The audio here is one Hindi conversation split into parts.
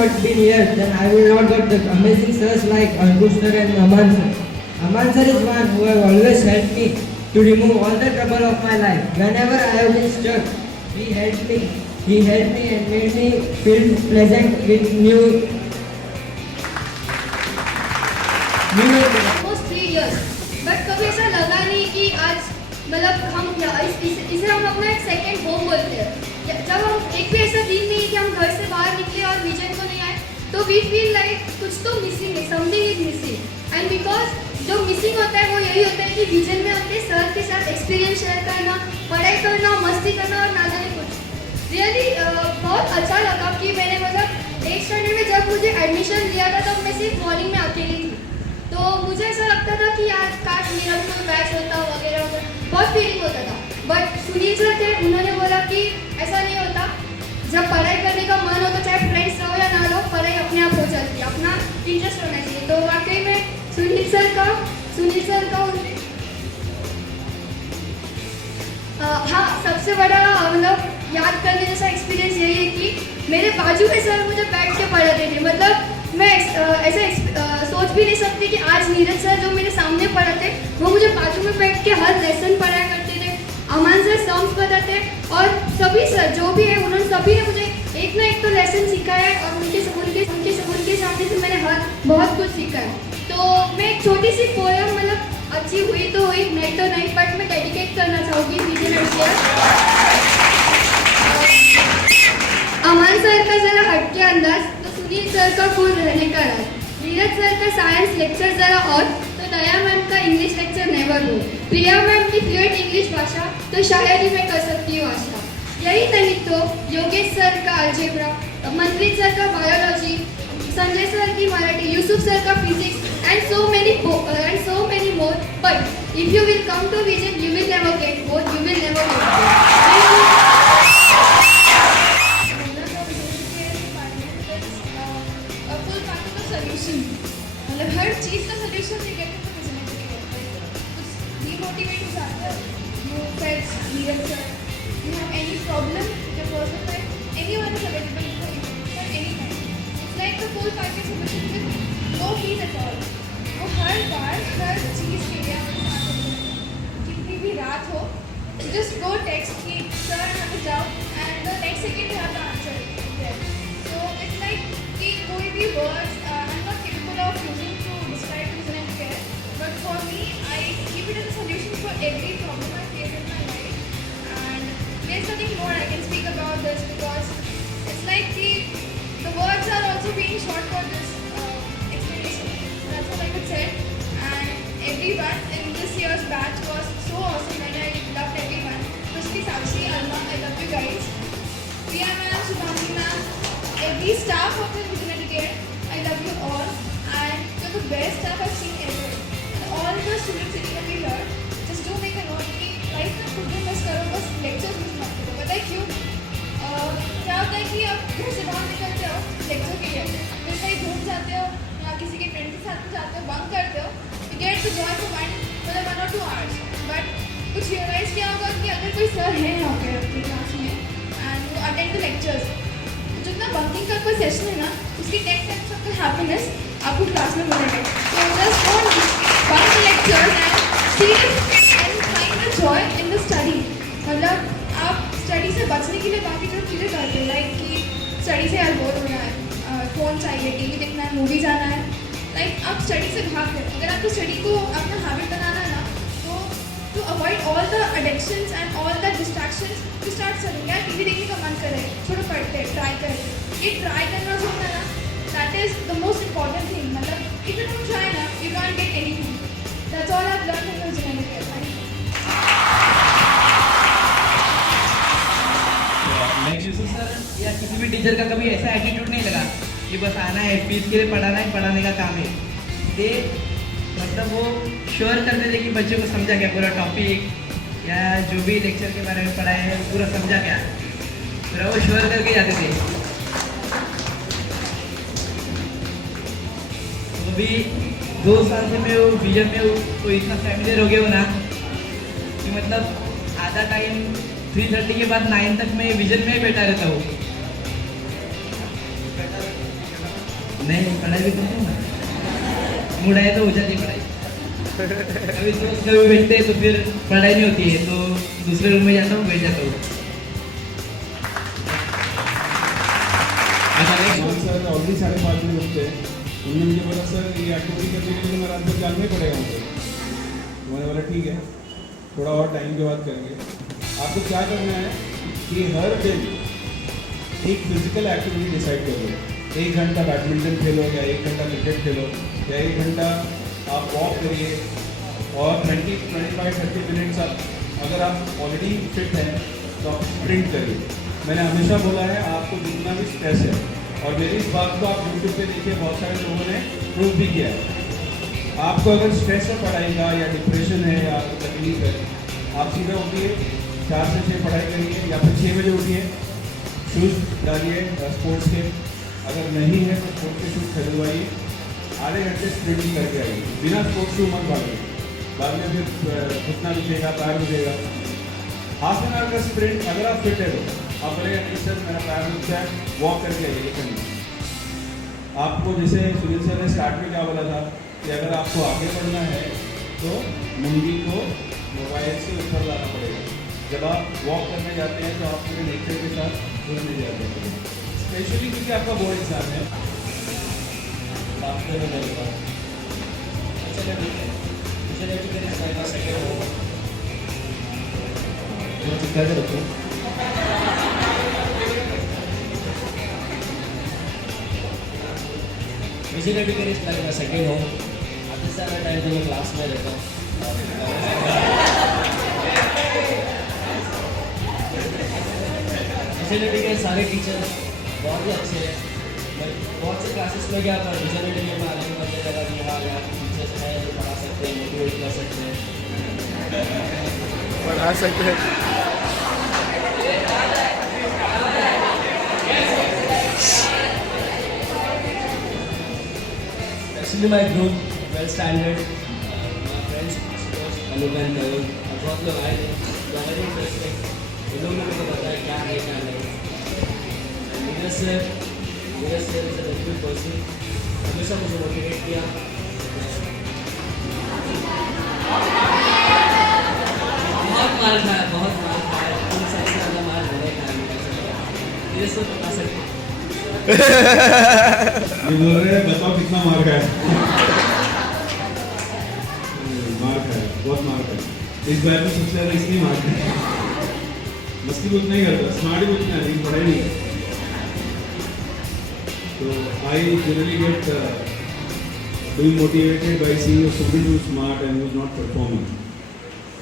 not been here, then I would not got the amazing sirs like Ankush sir and Aman sir. Aman sir is one who have always helped me to remove all the trouble of my life. Whenever I have been stuck, he helped me. He helped me and made me feel pleasant with new. Almost 3 years, but कभी ऐसा लगा नहीं कि आज मतलब हम इसे हम अपना एक सेकंड होम बोलते हैं। जब हम एक भी ऐसा दिन नहीं है कि हम घर से बाहर निकले और विजन को नहीं आए, तो वी फील लाइक कुछ तो मिसिंग है, something is missing. And because जो मिसिंग होता है वो यही होता है कि विजन में अपने सर के साथ एक्सपीरियंस शेयर करना, पढ़ाई करना, मस्ती करना और ना जाने कुछ। रियली बहुत अच्छा लगा कि मैंने मतलब 8th स्टैंडर्ड में जब मुझे एडमिशन लिया था तब मैं सिर्फ मॉर्निंग में अकेली थी, तो मुझे ऐसा लगता था कि यार काश मेरा भी कोई बैच होता वगैरह वगैरह, बहुत फीलिंग होता था। बट सुनील सर थे, उन्होंने बोला कि ऐसा नहीं होता, जब पढ़ाई करने का मन हो तो चाहे फ्रेंड्स रहो या ना रहो, पढ़ाई अपने आप हो जाती है, अपना इंटरेस्ट होना चाहिए। तो वाकई में सुनील सर का हाँ सबसे बड़ा मतलब याद करने जैसा एक्सपीरियंस यही है कि मेरे बाजू में सर मुझे बैठ के पढ़ाते थे। मतलब मैं ऐसे सोच भी नहीं सकती कि आज नीरज सर जो मेरे सामने पढ़ाते वो मुझे बाजू में बैठ के हर लेसन पढ़ाया करते थे। अमान सर सम्स बताते और सभी सर जो भी है उन्होंने सभी ने मुझे एक ना एक तो लेसन सिखाया है और उनके सामने से मैंने बहुत कुछ सीखा है। तो मैं एक छोटी सी पोएम मतलब अच्छी हुई तो हुई, नहीं तो नहीं, बट मैं डेडिकेट करना चाहूँगी विजन एंड अमान सर का जरा हटके अंदाज, तो सुनील सर का फूल रहने का राज, नीरज सर का साइंस लेक्चर जरा और, तो दया मैम का इंग्लिश लेक्चर नेवर हो, प्रिया मैम की फ्लुएंट इंग्लिश भाषा, तो शायद ही मैं कर सकती हूँ आशा। यही नहीं तो योगेश सर का अलजेब्रा, मनप्रीत सर का बायोलॉजी, संजय सर की मराठी, यूसुफ सर का physics and so many more. But if you will come to vision, you will never get bored. You will never get bored. Full package of solution, मतलब हर चीज़ का सॉल्यूशन निकल के तो कुछ डीमोटिवेट हो जाता है। You face Neeraj sir, you have any problem with your personal life, anyone is available for any time. It's like the full package solution with no fees at all. वो हर बार हर चीज़ के लिए हमारे साथ होते हैं, कितनी भी रात हो, जस्ट गो टेक्स्ट कि सर यहाँ पे जाओ and the next second have the answer there. So it's like कि कोई भी words I am not capable of using to describe vision and care, but for me I keep it as a solution for every problem I face in my life. And there is nothing more I can speak about this because it's like कि the words are also being short for this explanation. That's all I could say. And everyone in this year's batch was so awesome and I loved everyone. Especially Sakshi, Alma, I love you guys. Priya ma'am, Shubhamini ma'am, every staff of the Vision Educate, I love you all. And you're the best staff I've seen ever. And all the students sitting over here, just do make a note कि लाइफ में खुद भी मिस करो, बस लेक्चर्स मिस मत करो। पता है क्यों? क्या होता है कि आप घर से बाहर निकलते हो लेक्चर के लिए, फिर कहीं घूम जाते हो या किसी के फ्रेंड के साथ जाते हो, बंक करते हो, you get to join for मतलब 1 or 2 hours। बट कुछ रियलाइज़ किया होगा कि अगर कोई सर है यहाँ पे आपकी क्लास में एंड वो अटेंड द लेक्चर्स, जितना बंकिंग का कोई सेशन है ना उसकी 10 times आपका हैप्पीनेस आपको क्लास में मिलेगा। So just don't bunk the lectures and serious and find the joy in the study. मतलब आप स्टडी से बचने के लिए बाकी जो चीज़ें करते हो, लाइक कि स्टडी से यार बोर हो रहा है, फ़ोन चाहिए, टीवी देखना है, मूवी जाना है, लाइक आप स्टडी से भाग रहे हो। अगर आपको स्टडी को अपना हैबिट बनाना है ना, तो to avoid all the addictions and all the distractions, to start studying. यार टीवी देखने का मन करे, छोड़ो पढ़ते ट्राई करें। ये ट्राई करना जो होता है ना, that is the most important thing. मतलब इफ यू डोंट ट्राई ना, you can't get anything. That's all I have learn in vision and next Yusuf sir या किसी भी टीचर का कभी ऐसा एटीट्यूड नहीं लगा कि बस आना है, फीस के लिए पढ़ाना है, पढ़ाने का काम है। ये मतलब वो श्योर करते थे कि बच्चों को समझा क्या पूरा टॉपिक या जो भी लेक्चर के बारे में पढ़ाया है पूरा समझा क्या, पूरा वो श्योर करके जाते थे। तो भी 2 साल से मैं वो विजन में वो इतना फैमिलियर हो गया हूँ ना कि मतलब आधा टाइम 3:30 के बाद 9 तक मैं विजन में ही बैठा रहता हूँ। नहीं पढ़ाई भी करता हूँ ना, मूड आए तो हो जाती है पढ़ाई। कभी दोस्त कभी बैठते हैं तो फिर पढ़ाई नहीं होती है, तो दूसरे रूम में जाता हूँ, बैठ जाता हूँ। सर ऑलरेडी 5:30 बजे उठते हैं, उन्होंने मुझे बोला सर ये एक्टिविटी करने के लिए मैं रात भर जाना ही पड़ेगा मुझे। तो मैंने बोला ठीक है, थोड़ा और टाइम के बाद करेंगे। आपको क्या करना है कि हर दिन एक फिजिकल एक्टिविटी डिसाइड कर लो। 1 घंटा बैडमिंटन खेलो या 1 घंटा क्रिकेट खेलो या 1 घंटा आप वॉक करिए और 25-30 मिनट्स आप, अगर आप ऑलरेडी फिट हैं तो आप स्प्रिंट करिए। मैंने हमेशा बोला है आपको जितना भी स्ट्रेस है, और मेरी इस बात को आप यूट्यूब पे देखिए, बहुत सारे लोगों ने प्रूव भी किया है। आपको अगर स्ट्रेस है पढ़ाई का या डिप्रेशन है या आपको तकलीफ है, आप सीधा उठिए, 4 से 6 पढ़ाई करिए या फिर 6 बजे उठिए, शूज़ डालिए स्पोर्ट्स के, अगर नहीं है तो स्पोर्ट्स के शूज़ खरीदवाइए, आधे घंटे स्प्रिंटिंग करके आइए, बिना स्पोर्ट्स शू मत भागिए, बाद में फिर घुटना दुखेगा, पैर दुखेगा। हाफ एन आवर का स्प्रिंट, अगर आप फिट है तो आप बोलेगा नहीं सर मेरा पैर दुखता है, वॉक करके आइए, लेकिन आपको जैसे सुनील सर ने स्टार्ट में क्या बोला था कि अगर आपको आगे बढ़ना है तो मुंडी को मोबाइल से ऊपर लाना पड़ेगा। जब आप वॉक करने जाते हैं तो आप पूरे नेचर के साथ जुड़ने जाते हैं, स्पेशली क्योंकि आपका बोर्ड एग्जाम है। बात करें मेरे पास चलिए ठीक है, मुझे लेकर के इसका सेकेंड होगा कैसे रखो विजिबिलिटी के रिस्क लगेगा सेकेंड हो, आधे से ज़्यादा टाइम तो मैं क्लास में रहता हूँ। विजिबिलिटी के सारे टीचर बहुत ही अच्छे हैं। मैं बहुत से क्लासेस में गया था, विजिबिलिटी में मैं अलग बनने लगा कि हाँ यार टीचर्स हैं जो पढ़ा सकते हैं, मोटिवेट कर सकते हैं, पढ़ा सकते हैं। Especially my group, well standard, my friends, Anup and Kayur, बहुत लोग आए थे, very interesting, इन लोगों ने मुझे बताया क्या है क्या नहीं। Neeraj sir is a very good person, हमेशा मुझे मोटिवेट किया। बहुत मार खाया, लेकिन सबसे ज़्यादा मार मैंने खाया। नीरज सर बता सकते ये बोल रहे हैं बताओ कितना मार खाया। मार खाया, बहुत मार खाया। इस बार में सबसे ज़्यादा इसलिए मार खाया, मस्ती भी उतना ही करता, स्मार्ट भी उतना है, लेकिन पढ़ाई नहीं करता। तो I generally get being motivated by seeing a student who is smart and who is not performing.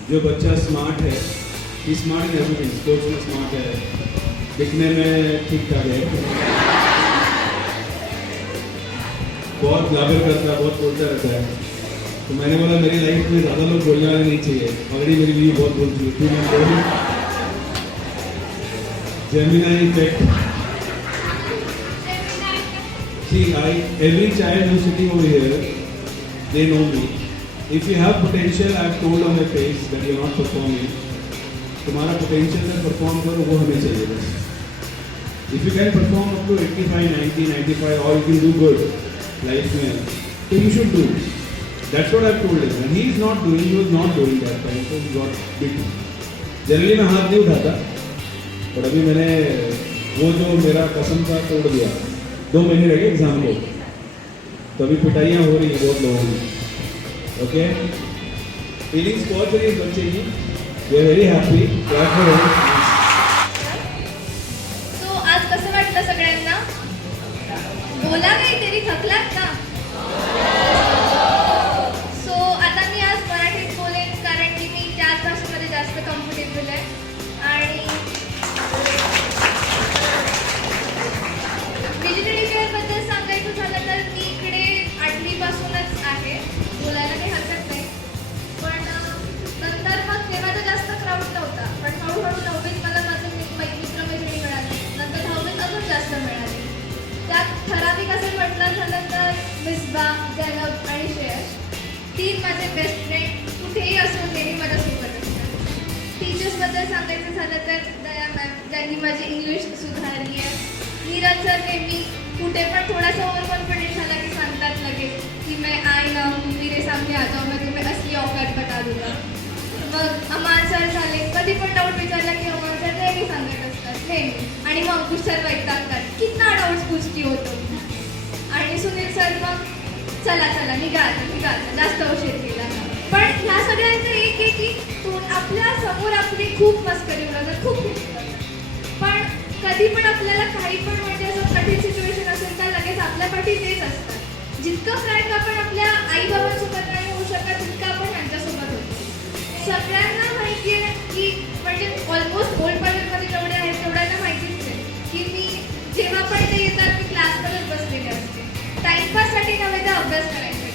जो बच्चा स्मार्ट है, he is smart in everything, sports में स्मार्ट है, दिखने में ठीक ठाक है, बहुत लाभर करता है, बहुत बोलता रहता है। तो मैंने बोला मेरी लाइफ में ज़्यादा लोग बोलने वाले नहीं चाहिए, ऑलरेडी मेरी बीवी बहुत बोलती है, क्यों मैं बोलूँ। Gemini effect. See, every child who's sitting over here, they know me. If you have potential, I've told on my face that you're not performing. तुम्हारा potential में perform करो, वो हमें चाहिए बस। If you can perform up to 85, 90, 95, or you can do good life में, so you should do. That's what I've told him. And he is not doing, he was not doing that time, so he got beaten. Generally मैं हाथ नहीं उठाता, पर अभी मैंने वो जो मेरा कसम था तोड़ दिया। 2 महीने रह गए एग्जाम को, तो अभी पिटाइयाँ हो रही हैं बहुत लोगों में। ओके, फीलिंग्स बहुत रही है बच्चे की, we are very happy. Clap for him. So आज कसं वाटलं सगळ्यांना? बोला काहीतरी, थकलात ना? सो आता मी आज मराठीत बोलेन, कारण की मी त्याच भाषेमध्ये जास्त कम्फर्टेबल आहे। आणि बद्दल सांगायचं झालं तर मी इकडे 8वीपासूनच आहे, बोलायला काही हरकत नाही। पण नंतर मग तेव्हा तर जास्त क्राऊड नव्हता, पण हळूहळू 9वीत मला माझे मित्रमैत्रिणी मिळाले, नंतर 10वीत अजून जास्त मिळाले। त्यात ठराविक असं म्हटलं झालं तर मिसबा, जैनब आणि श्रेयश, 3 माझे बेस्ट फ्रेंड, कुठेही असून नेहमी माझ्यासोबत असतात। टीचर्सबद्दल सांगायचं झालं तर दया मॅम, ज्यांनी माझी इंग्लिश सुधारली आहे। नीरज सर नेहमी कुठे पण थोडासा ओव्हर कॉन्फिडन्स आणि मग अंकुश सर वैतागतात कितना डाऊट्स पूछती होतो आणि सुनील सर मग चला चला निघा जास्त उशीर केला. पण ह्या सगळ्यांचं एक आहे की आपल्या समोर आपली खूप मस्करी उडवतात खूप पण कधी पण आपल्याला काही पण म्हणजे असं कठीण सिच्युएशन असेल तर लगेच आपल्या पाठी तेच असतात. जितकं फ्रँक आपण आपल्या आईबाबांसोबत नाही होऊ शकत तितकं आपण त्यांच्यासोबत होतो. सगळ्यांना माहिती आहे की म्हणजे ऑलमोस्ट ओल्ड पार्लरमध्ये जेवढे आहेत तेवढ्यांना माहितीच आहे की मी जेव्हा पण ते येतात मी क्लासमध्येच बसलेले असते. टाइमपाससाठी नव्हे तर अभ्यास करायसाठी.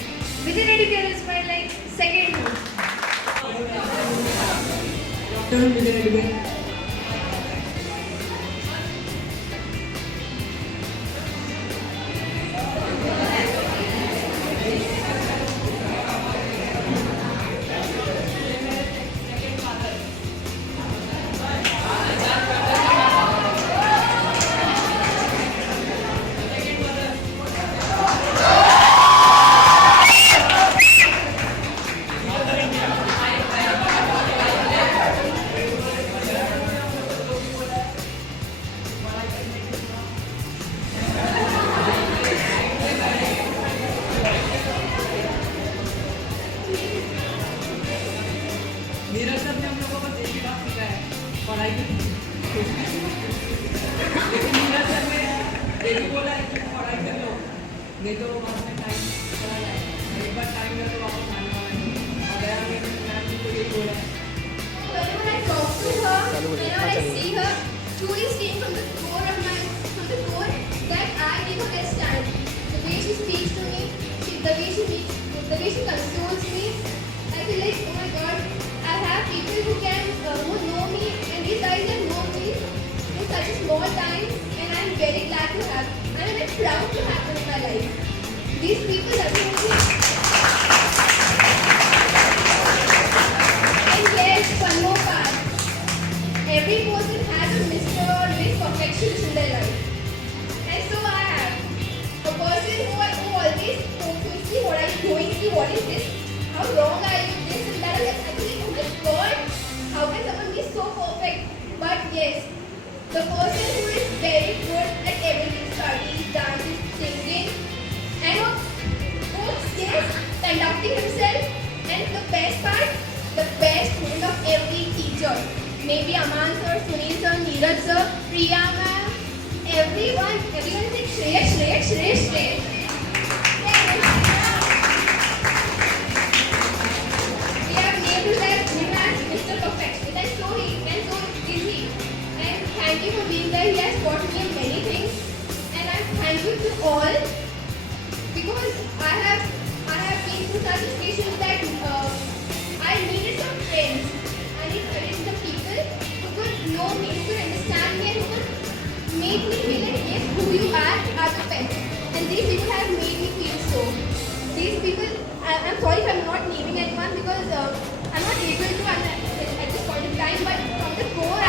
Within education is my like second home. Afternoon, Mr. Edwin. Neeraj sir ने हम लोगों को एक ही बात सिखाया पढ़ाई की. लेकिन नीरज सर ने ये भी बोला है कि पढ़ाई कर लो नहीं तो बाद में टाइम चला जाएगा. एक बार टाइम में तो वापस आने वाला नहीं. और यार मैम ने तो यही बोला है. Whenever I talk to her, whenever I see her, truly seeing from the core that I give her best time. The way she speaks to me, the way she consoles me, I feel like, oh my God, I have people who know me, and these guys have known me in such a small time, and I'm very glad to have, and I'm very proud to have them in my life. These people definitely. And yes, one more part. Every person has a Mr. or Miss Perfectionist in their life. And so I have. A person who always focused me what I'm doing, see what is this, how wrong I am this and that. I think, oh my God, how can someone be so perfect? But yes, the person who is very good at everything, studies, dancing, singing, and both skills, conducting himself, and the best part, the best friend of every teacher. Maybe Aman sir, Sunil sir, Neeraj sir, Priya ma'am, everyone is like Shreya. We have named him as Mr. Perfectionist, and so is he. And thank you for being there. He has taught me many things, and I'm thankful to all because I have been through such situations that I needed some friends. I needed some people who could know me, who could understand me, and who could make me feel like yes, who you are the best. And these people have made me feel so. These people, I'm sorry if I'm not naming anyone because I'm not able to at this point in time, but from the core